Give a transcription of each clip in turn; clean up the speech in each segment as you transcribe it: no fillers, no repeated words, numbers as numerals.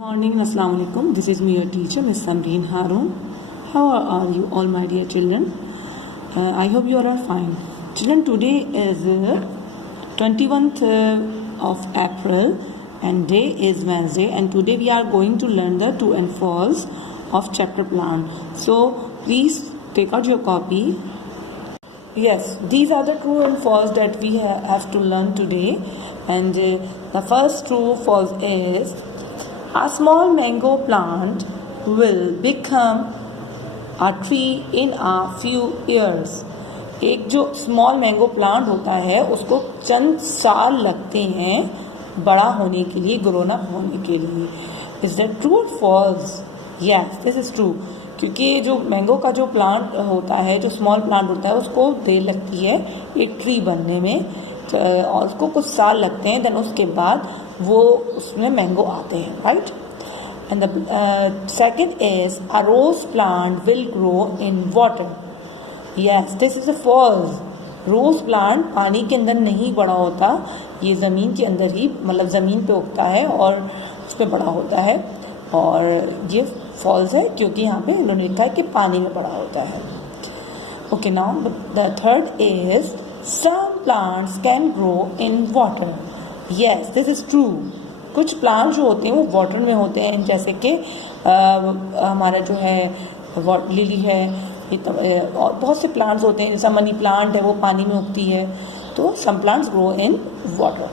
Morning and Assalamu alaikum. This is me, your teacher, Miss Samreen Haroon. How are you all, my dear children? I hope you all are fine. Children, today is 21st of April and day is Wednesday, and today we are going to learn the true and false of chapter plan. So please take out your copy. Yes, these are the true and false that we have to learn today, and the first true false is a small mango plant will become a tree in a few years. एक जो small mango plant होता है उसको चंद साल लगते हैं बड़ा होने के लिए, ग्रोन अप होने के लिए. इज दैट ट्रू और false? Yes, this is true. क्योंकि जो मैंगो का जो प्लांट होता है, जो स्मॉल प्लांट होता है, उसको देर लगती है एक ट्री बनने में, और उसको कुछ साल लगते हैं. देन उसके बाद वो उसमें मैंगो आते हैं, right. And the second is a rose plant will grow in water. Yes, this is a false. Rose plant पानी के अंदर नहीं बड़ा होता, ये ज़मीन के अंदर ही, मतलब ज़मीन पे उगता है और उस पर बड़ा होता है. और ये फॉल्स है क्योंकि यहाँ पे इन्होंने लिखा है कि पानी में बड़ा होता है. Okay, now the third is some plants can grow in water. Yes, this is true. कुछ प्लांट जो होते हैं वो वाटर में होते हैं, जैसे कि हमारा जो है लिली है, और बहुत से प्लांट्स होते हैं. जैसा मनी प्लांट है वो पानी में उगती है. तो some plants grow in water.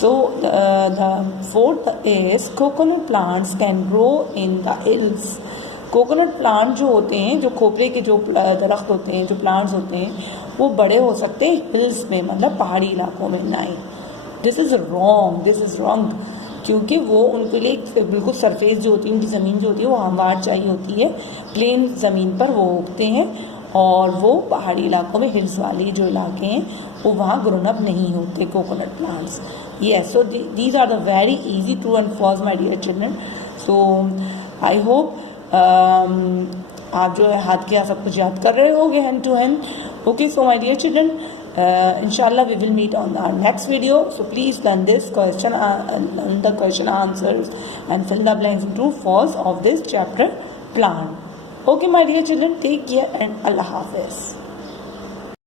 So the fourth is coconut plants can grow in the hills. Coconut plant जो होते हैं, जो खोपरे के जो दरख्त होते हैं, जो प्लांट्स होते हैं, वो बड़े हो सकते हैं हिल्स में, मतलब पहाड़ी इलाकों में. नहीं, दिस इज़ रॉन्ग. क्योंकि वो उनके लिए बिल्कुल सरफेस जो होती है, उनकी ज़मीन जो होती है वो हमवार चाहिए होती है. प्लेन ज़मीन पर वो उगते हैं, और वो पहाड़ी इलाकों में, हिल्स वाले जो इलाके हैं, वो वहाँ ग्रोन अप नहीं होते coconut plants. Yes, so these are the very easy true and false, my dear children. So I hope आप जो है हाथ के सब कुछ याद कर रहे होगे hand to hand. Okay, so my dear children, inshallah we will meet on our next video. So please learn this question, learn the question answers and fill the blanks in true false of this chapter plan. Okay, my dear children, take care and Allah Hafiz.